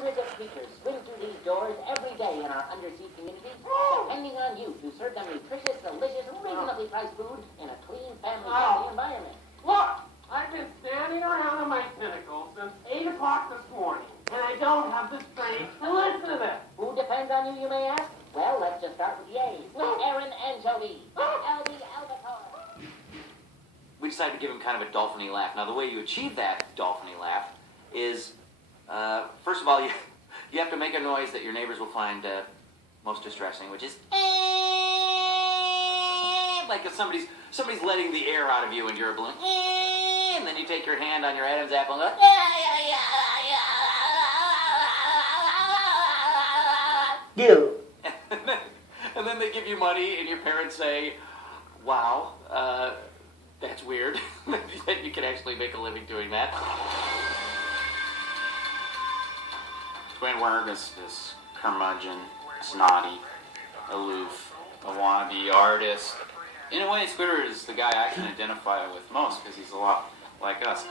Hundreds of creatures swim through these doors every day in our undersea communities, depending on you to serve them nutritious, delicious, reasonably priced food in a clean, family-friendly environment. Look, I've been standing around on my pinnacle since 8 o'clock this morning, and I don't have the strength to listen to this. Who depends on you, you may ask? Well, let's just start with the A's. Aaron Anchovy, Albie Albacore. We decided to give him kind of a dolphin-y laugh. Now, the way you achieve that dolphin-y laugh is, first of all, you have to make a noise that your neighbors will find most distressing, which is like if somebody's letting the air out of you and you're a balloon, and then you take your hand on your Adam's apple and go, You. and then they give you money and your parents say, wow, that's weird that you can actually make a living doing that. Squidward is this curmudgeon, snotty, aloof, a wannabe artist. In a way, Squidward is the guy I can identify with most because he's a lot like us.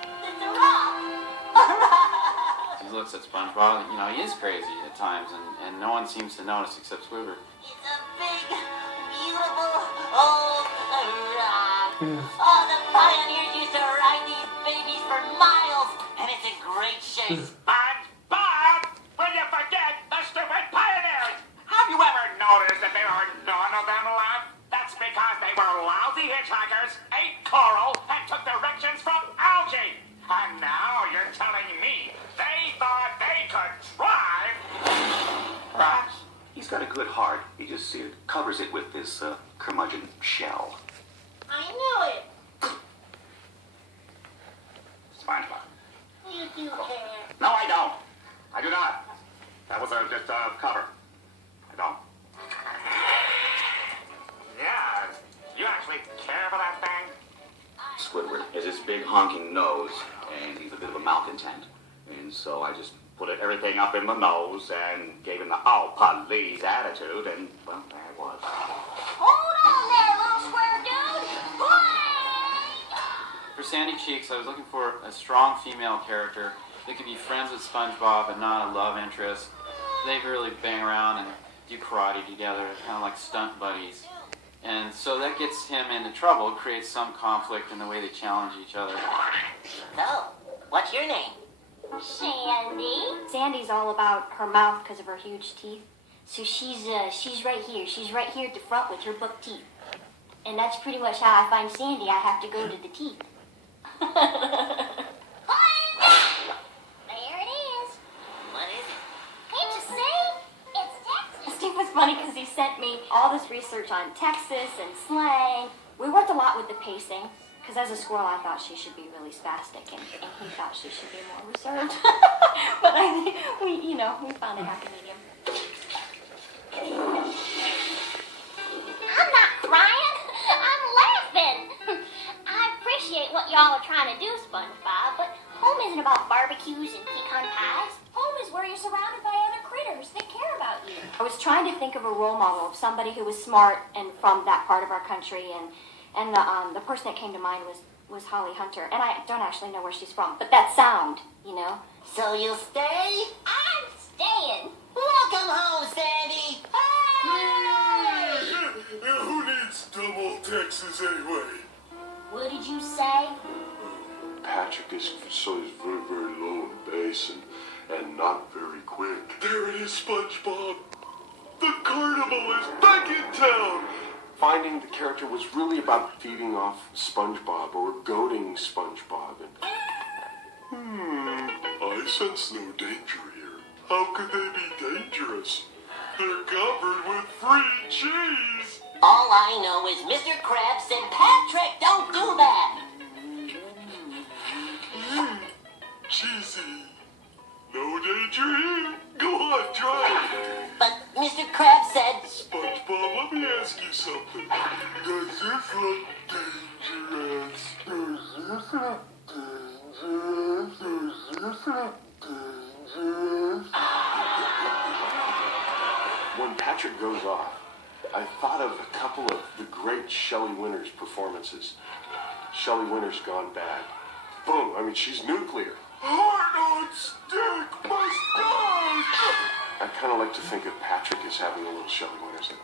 He looks at SpongeBob, you know, he is crazy at times, and no one seems to notice except Squidward. It's a big, beautiful old rock. Oh, the pioneers used to ride these babies for miles, and it's in great shape. SpongeBob! Will you forget the stupid pioneers? Have you ever noticed that there are none of them left? That's because they were lousy hitchhikers, ate coral, and took directions from algae. And now you're telling me they thought they could drive? Perhaps. He's got a good heart. He just covers it with this curmudgeon shell. I knew it. SpongeBob. You do care. No, I don't. I do not. That was just a cover. I don't. Yeah, you actually care for that thing? Squidward has this big honking nose, and he's a bit of a malcontent. And so I just put everything up in my nose and gave him the oh please attitude, and well, there it was. Hold on there, little square dude. For Sandy Cheeks, I was looking for a strong female character that could be friends with SpongeBob but not a love interest. They really bang around and do karate together, kind of like stunt buddies. And so that gets him into trouble, creates some conflict in the way they challenge each other. So, what's your name? Sandy. Sandy's all about her mouth because of her huge teeth. So she's right here. She's right here at the front with her buck teeth. And that's pretty much how I find Sandy. I have to go to the teeth. There it is. What is it? Can't you see? It's Texas. Steve was funny because he sent me all this research on Texas and slang. We worked a lot with the pacing. Because as a squirrel, I thought she should be really spastic, and he thought she should be more reserved. But I think we found a happy medium. I'm not crying. I'm laughing. I appreciate what y'all are trying to do, SpongeBob, but home isn't about barbecues and pecan pies. Home is where you're surrounded by other critters that care about you. I was trying to think of a role model of somebody who was smart and from that part of our country, and the person that came to mind was Holly Hunter, and I don't actually know where she's from, but that sound, you know. So you'll stay? I'm staying. Welcome home, Sandy. Who needs double Texas anyway? What did you say? Patrick is very, very low in bass and not very quick. There it is, SpongeBob. The carnival is back in town. Finding the character was really about feeding off SpongeBob or goading SpongeBob. I sense no danger here. How could they be dangerous? They're covered with free cheese. All I know is Mr. Krabs said, Patrick, don't do that. Cheesy. No danger here. Go on, try it. But Mr. Krabs said... SpongeBob, let me ask you something. Does this look dangerous? Does this look dangerous? Does this look dangerous? When Patrick goes off, I thought of a couple of the great Shelley Winters performances. Shelley Winters gone bad. Boom, I mean, she's nuclear. Heart on stick, mustache! think of Patrick as having a little Shelley Winters in him.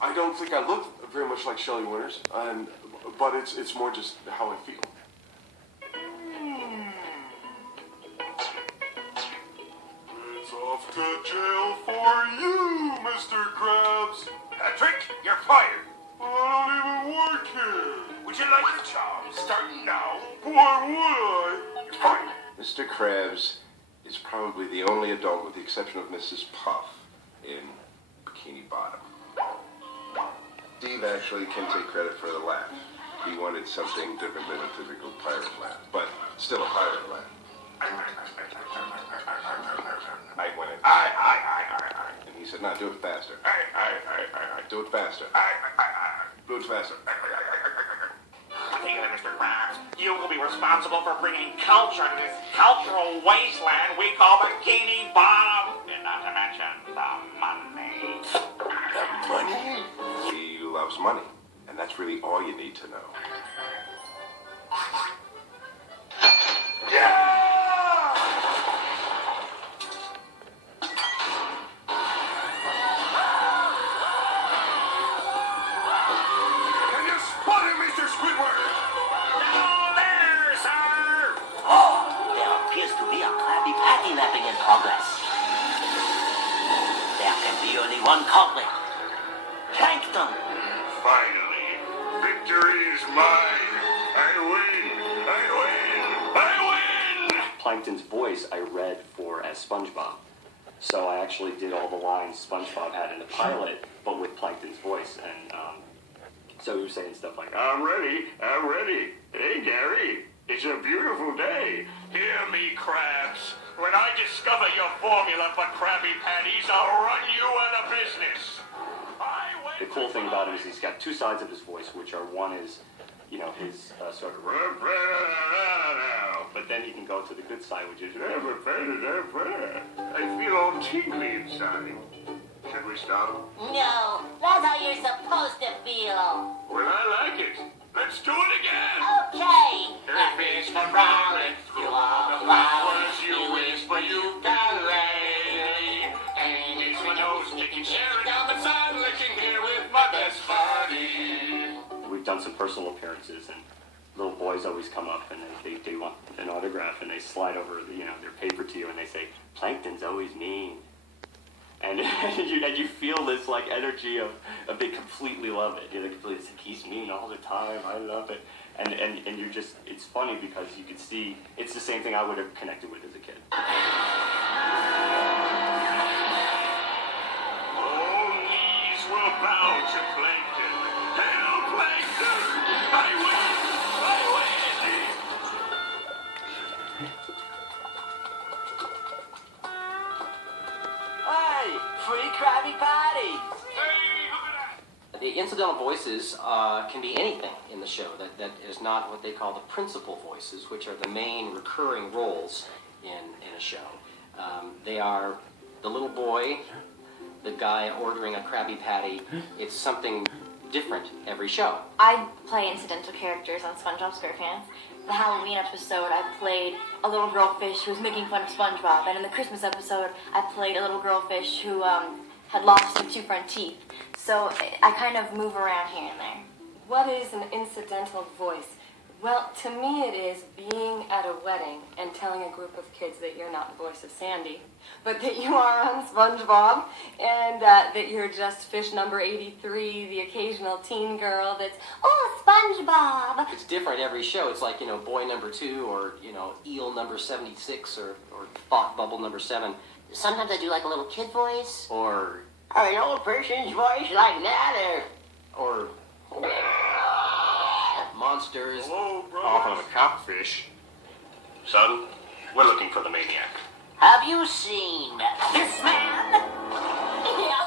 I don't think I look very much like Shelley Winters, but it's more just how I feel. It's off to jail for you, Mr. Krabs. Patrick, you're fired. I don't even work here. Would you like the job starting now? Why would I? You're fired. Mr. Krabs is probably the only adult, with the exception of Mrs. Puff, in Bikini Bottom. Steve actually can take credit for the laugh. He wanted something different than a typical pirate laugh, but still a pirate laugh. I went in. And he said, "No, do it faster. Do it faster. Do it faster." Think of it, Mr. Krabs. You will be responsible for bringing culture to this cultural wasteland we call Bikini Bottom. And not to mention the money. The money? He loves money, and that's really all you need to know. Can you spot him, Mr. Squidward? Down there, sir! Oh, there appears to be a Krabby Patty lapping in progress. There can be only one culprit. Plankton! Finally, victory is mine. I win! I win! I win! Plankton's voice I read for as SpongeBob. So I actually did all the lines SpongeBob had in the pilot, but with Plankton's voice. And so he was saying stuff like, I'm ready. Hey, Gary, it's a beautiful day. Hear me, Krabs. When I discover your formula for Krabby Patties, I'll run you out of business. the cool thing about him is he's got two sides of his voice, which are one is, you know, his sort of, but then he can go to the good side, which is, I feel all tingly inside. Should we stop? No, that's how you're supposed to feel. Well, I like it. Let's do it again. Okay. A fish for frolic through all the flowers you wish for ukulele. And it's my nose sticking cherry down the side, licking here with my best buddy. We've done some personal appearances, and little boys always come up and they want an autograph, and they slide over, you know, their paper to you, and they say, "Plankton's always mean." And you feel this like energy of they completely love it. They completely say, "He's mean all the time. I love it." And you're just, it's funny because you can see it's the same thing I would have connected with as a kid. All knees will bow to Plankton. Hail Plankton! I win! I win! Hey, free Krabby Patties! The incidental voices can be anything in the show. That is not what they call the principal voices, which are the main recurring roles in a show. They are the little boy, the guy ordering a Krabby Patty. It's something different every show. I play incidental characters on SpongeBob SquarePants. The Halloween episode, I played a little girl fish who was making fun of SpongeBob. And in the Christmas episode, I played a little girl fish who had lost her two front teeth. So I kind of move around here and there. What is an incidental voice? Well, to me it is being at a wedding and telling a group of kids that you're not the voice of Sandy, but that you are on SpongeBob, and that you're just fish number 83, the occasional teen girl that's, oh, SpongeBob. It's different every show. It's like, you know, boy number 2 or, you know, eel number 76 or thought bubble number 7. Sometimes I do like a little kid voice. Or an old person's voice like that, or monsters. Off on a copfish. Son, we're looking for the maniac. Have you seen this man? Yeah.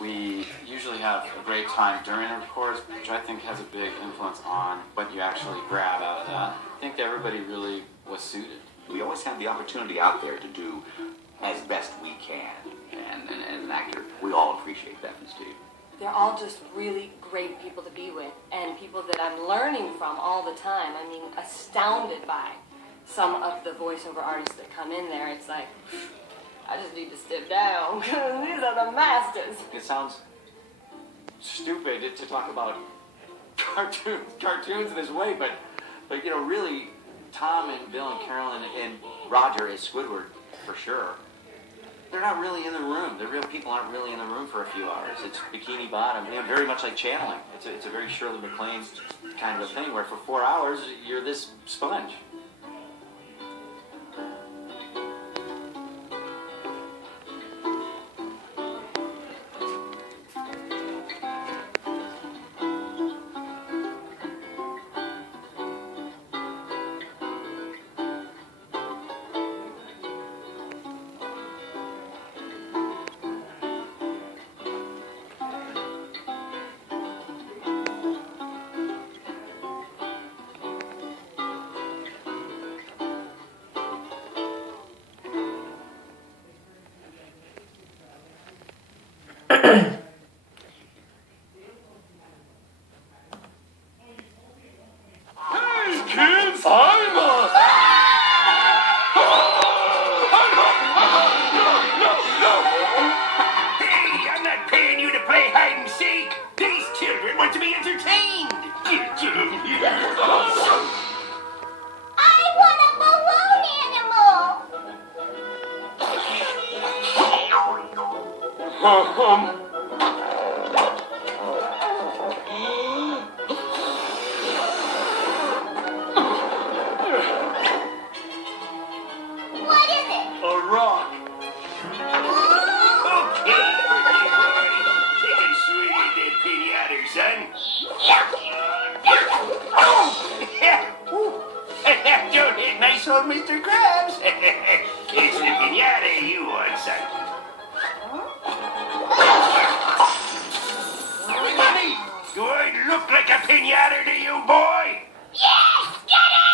We usually have a great time during the records, which I think has a big influence on what you actually grab out of that. I think that everybody really was suited. We always have the opportunity out there to do as best we can. And as an actor, we all appreciate that, Miss Steve. they're all just really great people to be with, and people that I'm learning from all the time. I mean, astounded by some of the voiceover artists that come in there. It's like, I just need to step down, because these are the masters. It sounds stupid to talk about cartoons this way, but you know, really, Tom and Bill and Carolyn and Roger as Squidward, for sure, they're not really in the room. The real people aren't really in the room for a few hours. It's Bikini Bottom, you know, very much like channeling. It's a very Shirley MacLaine kind of a thing, where for 4 hours, you're this sponge. Kids, Hey, I'm not paying you to play hide and seek. These children want to be entertained. Get down here. I want a balloon animal. What is it? A rock. Okay, birthday boy. Take a swing at that pinata, son. Oh! That don't hit nice old Mr. Krabs. It's the pinata you want, son. Honey, do I look like a pinata to you, boy? Yes, get it!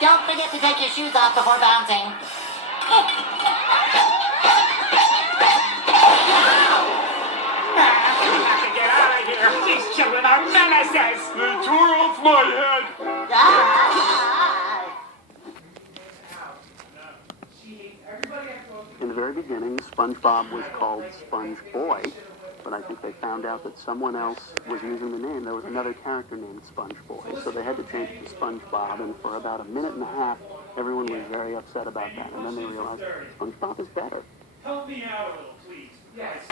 Don't forget to take your shoes off before bouncing. Get out of here! These children are menaces! They tore off my head! In the very beginning, SpongeBob was called Sponge Boy, but I think they found out that someone else was using the name. There was another character named Sponge Boy, so they had to change it to SpongeBob, and for about a minute and a half, everyone was very upset about that, and then they realized SpongeBob is better. Help me out a little, please. Yes.